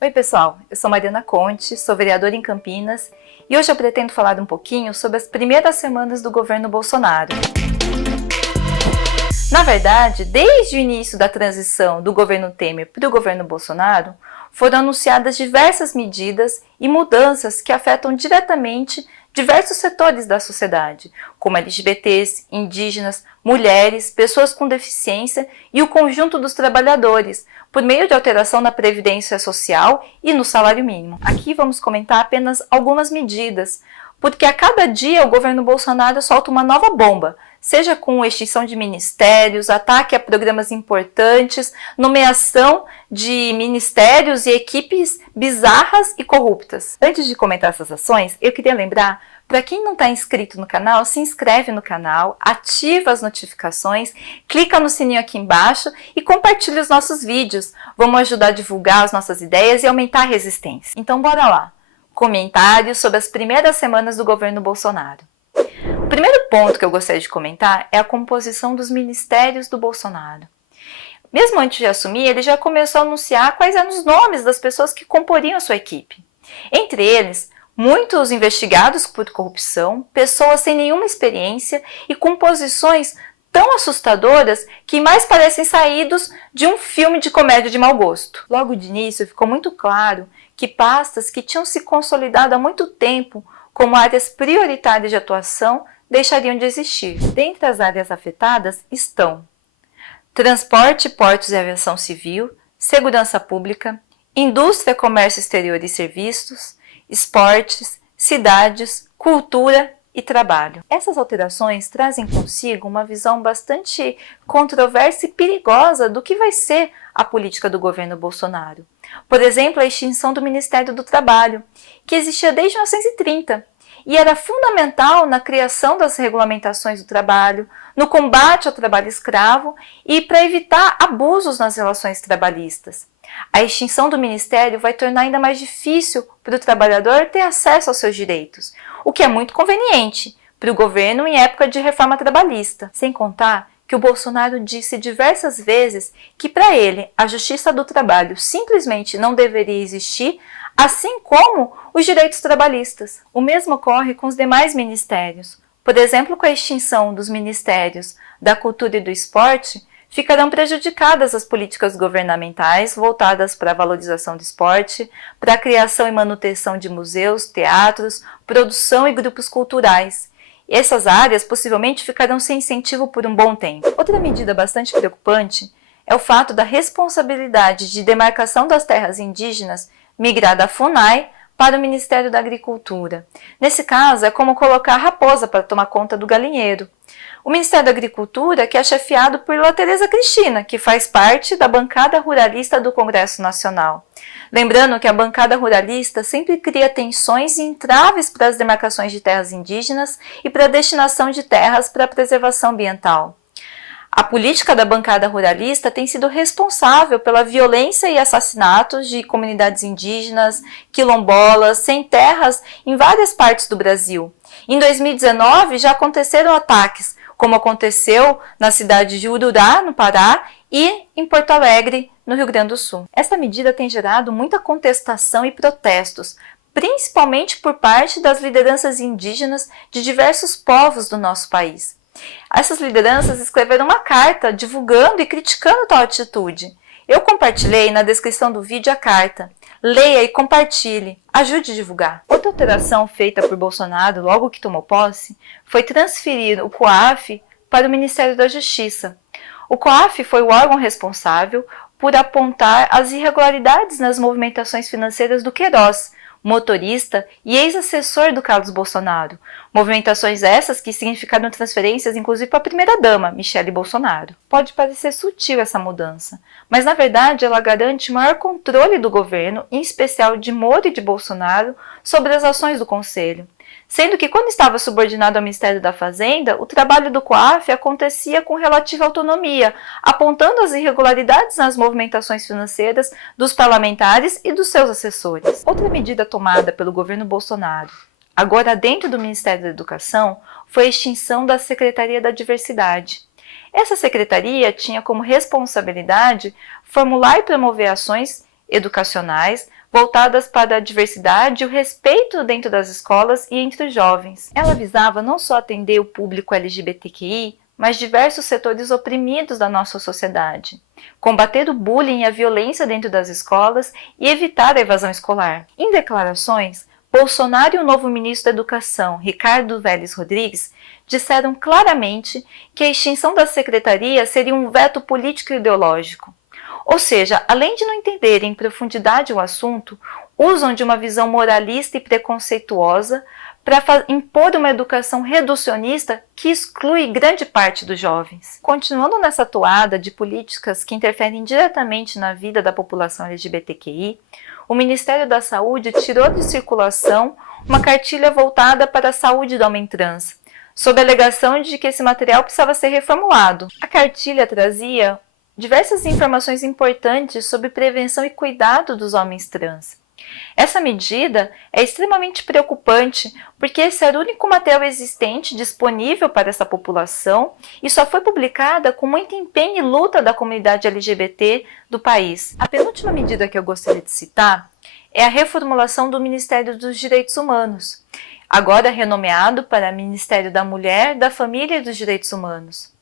Oi pessoal, eu sou Mariana Conte, sou vereadora em Campinas e hoje eu pretendo falar um pouquinho sobre as primeiras semanas do governo Bolsonaro. Na verdade, desde o início da transição do governo Temer para o governo Bolsonaro, foram anunciadas diversas medidas e mudanças que afetam diretamente diversos setores da sociedade, como LGBTs, indígenas, mulheres, pessoas com deficiência e o conjunto dos trabalhadores, por meio de alteração na Previdência Social e no salário mínimo. Aqui vamos comentar apenas algumas medidas, porque a cada dia o governo Bolsonaro solta uma nova bomba, seja com extinção de ministérios, ataque a programas importantes, nomeação de ministérios e equipes bizarras e corruptas. Antes de comentar essas ações, eu queria lembrar, para quem não está inscrito no canal, se inscreve no canal, ativa as notificações, clica no sininho aqui embaixo e compartilha os nossos vídeos. Vamos ajudar a divulgar as nossas ideias e aumentar a resistência. Então bora lá! Comentários sobre as primeiras semanas do governo Bolsonaro. O primeiro ponto que eu gostaria de comentar é a composição dos ministérios do Bolsonaro. Mesmo antes de assumir, ele já começou a anunciar quais eram os nomes das pessoas que comporiam a sua equipe. Entre eles, muitos investigados por corrupção, pessoas sem nenhuma experiência e com posições tão assustadoras que mais parecem saídos de um filme de comédia de mau gosto. Logo de início ficou muito claro que pastas que tinham se consolidado há muito tempo como áreas prioritárias de atuação deixariam de existir. Dentre as áreas afetadas estão transporte, portos e aviação civil, segurança pública, indústria, comércio exterior e serviços, esportes, cidades, cultura e trabalho. Essas alterações trazem consigo uma visão bastante controversa e perigosa do que vai ser a política do governo Bolsonaro. Por exemplo, a extinção do Ministério do Trabalho, que existia desde 1930 e era fundamental na criação das regulamentações do trabalho, no combate ao trabalho escravo e para evitar abusos nas relações trabalhistas. A extinção do Ministério vai tornar ainda mais difícil para o trabalhador ter acesso aos seus direitos, o que é muito conveniente para o governo em época de reforma trabalhista. Sem contar que o Bolsonaro disse diversas vezes que para ele a justiça do trabalho simplesmente não deveria existir, assim como os direitos trabalhistas. O mesmo ocorre com os demais ministérios. Por exemplo, com a extinção dos ministérios da cultura e do esporte, ficarão prejudicadas as políticas governamentais voltadas para a valorização do esporte, para a criação e manutenção de museus, teatros, produção e grupos culturais. Essas áreas possivelmente ficarão sem incentivo por um bom tempo. Outra medida bastante preocupante é o fato da responsabilidade de demarcação das terras indígenas migrar da FUNAI para o Ministério da Agricultura. Nesse caso, é como colocar a raposa para tomar conta do galinheiro. O Ministério da Agricultura, que é chefiado por Tereza Cristina, que faz parte da bancada ruralista do Congresso Nacional. Lembrando que a bancada ruralista sempre cria tensões e entraves para as demarcações de terras indígenas e para a destinação de terras para a preservação ambiental. A política da bancada ruralista tem sido responsável pela violência e assassinatos de comunidades indígenas, quilombolas, sem terras em várias partes do Brasil. Em 2019 já aconteceram ataques, como aconteceu na cidade de Ururá, no Pará, e em Porto Alegre, no Rio Grande do Sul. Essa medida tem gerado muita contestação e protestos, principalmente por parte das lideranças indígenas de diversos povos do nosso país. Essas lideranças escreveram uma carta divulgando e criticando tal atitude. Eu compartilhei na descrição do vídeo a carta. Leia e compartilhe, ajude a divulgar. Outra alteração feita por Bolsonaro logo que tomou posse foi transferir o COAF para o Ministério da Justiça. O COAF foi o órgão responsável por apontar as irregularidades nas movimentações financeiras do Queiroz, motorista e ex-assessor do Carlos Bolsonaro. Movimentações essas que significaram transferências inclusive para a primeira-dama, Michele Bolsonaro. Pode parecer sutil essa mudança, mas na verdade ela garante maior controle do governo, em especial de Moro e de Bolsonaro, sobre as ações do Conselho. Sendo que quando estava subordinado ao Ministério da Fazenda, o trabalho do COAF acontecia com relativa autonomia, apontando as irregularidades nas movimentações financeiras dos parlamentares e dos seus assessores. Outra medida tomada pelo governo Bolsonaro, agora dentro do Ministério da Educação, foi a extinção da Secretaria da Diversidade. Essa secretaria tinha como responsabilidade formular e promover ações educacionais voltadas para a diversidade e o respeito dentro das escolas e entre os jovens. Ela visava não só atender o público LGBTQI, mas diversos setores oprimidos da nossa sociedade, combater o bullying e a violência dentro das escolas e evitar a evasão escolar. Em declarações, Bolsonaro e o novo ministro da Educação, Ricardo Vélez Rodrigues, disseram claramente que a extinção da secretaria seria um veto político e ideológico. Ou seja, além de não entenderem em profundidade o assunto, usam de uma visão moralista e preconceituosa para impor uma educação reducionista que exclui grande parte dos jovens. Continuando nessa toada de políticas que interferem diretamente na vida da população LGBTQI, o Ministério da Saúde tirou de circulação uma cartilha voltada para a saúde do homem trans, sob a alegação de que esse material precisava ser reformulado. A cartilha trazia diversas informações importantes sobre prevenção e cuidado dos homens trans. Essa medida é extremamente preocupante porque esse era o único material existente disponível para essa população e só foi publicada com muito empenho e luta da comunidade LGBT do país. A penúltima medida que eu gostaria de citar é a reformulação do Ministério dos Direitos Humanos, agora renomeado para Ministério da Mulher, da Família e dos Direitos Humanos.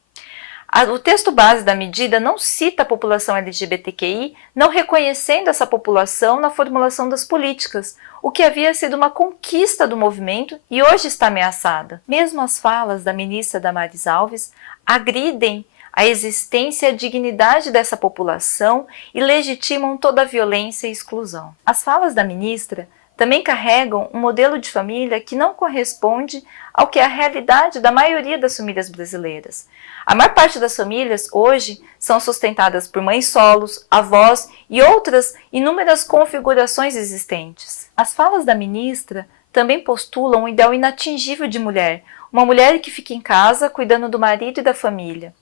O texto base da medida não cita a população LGBTQI, não reconhecendo essa população na formulação das políticas, o que havia sido uma conquista do movimento e hoje está ameaçada. Mesmo as falas da ministra Damares Alves agridem a existência e a dignidade dessa população e legitimam toda a violência e exclusão. As falas da ministra também carregam um modelo de família que não corresponde ao que é a realidade da maioria das famílias brasileiras. A maior parte das famílias hoje são sustentadas por mães solos, avós e outras inúmeras configurações existentes. As falas da ministra também postulam um ideal inatingível de mulher, uma mulher que fica em casa cuidando do marido e da família.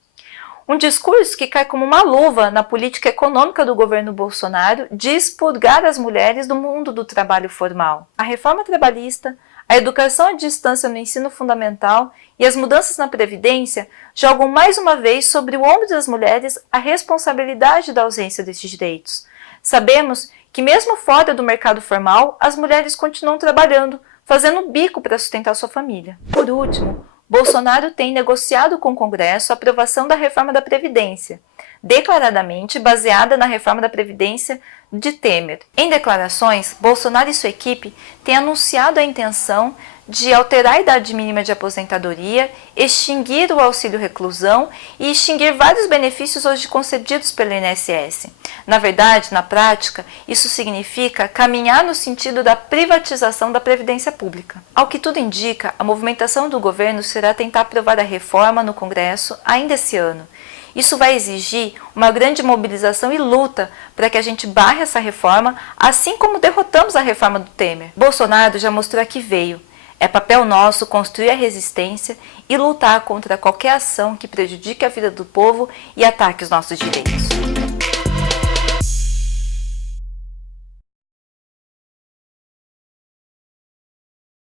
Um discurso que cai como uma luva na política econômica do governo Bolsonaro de expurgar as mulheres do mundo do trabalho formal. A reforma trabalhista, a educação à distância no ensino fundamental e as mudanças na Previdência jogam mais uma vez sobre o ombro das mulheres a responsabilidade da ausência desses direitos. Sabemos que mesmo fora do mercado formal, as mulheres continuam trabalhando, fazendo bico para sustentar sua família. Por último, Bolsonaro tem negociado com o Congresso a aprovação da reforma da Previdência, declaradamente baseada na reforma da Previdência de Temer. Em declarações, Bolsonaro e sua equipe têm anunciado a intenção de alterar a idade mínima de aposentadoria, extinguir o auxílio reclusão e extinguir vários benefícios hoje concedidos pelo INSS. Na verdade, na prática, isso significa caminhar no sentido da privatização da Previdência Pública. Ao que tudo indica, a movimentação do governo será tentar aprovar a reforma no Congresso ainda esse ano. Isso vai exigir uma grande mobilização e luta para que a gente barre essa reforma, assim como derrotamos a reforma do Temer. Bolsonaro já mostrou a que veio. É papel nosso construir a resistência e lutar contra qualquer ação que prejudique a vida do povo e ataque os nossos direitos.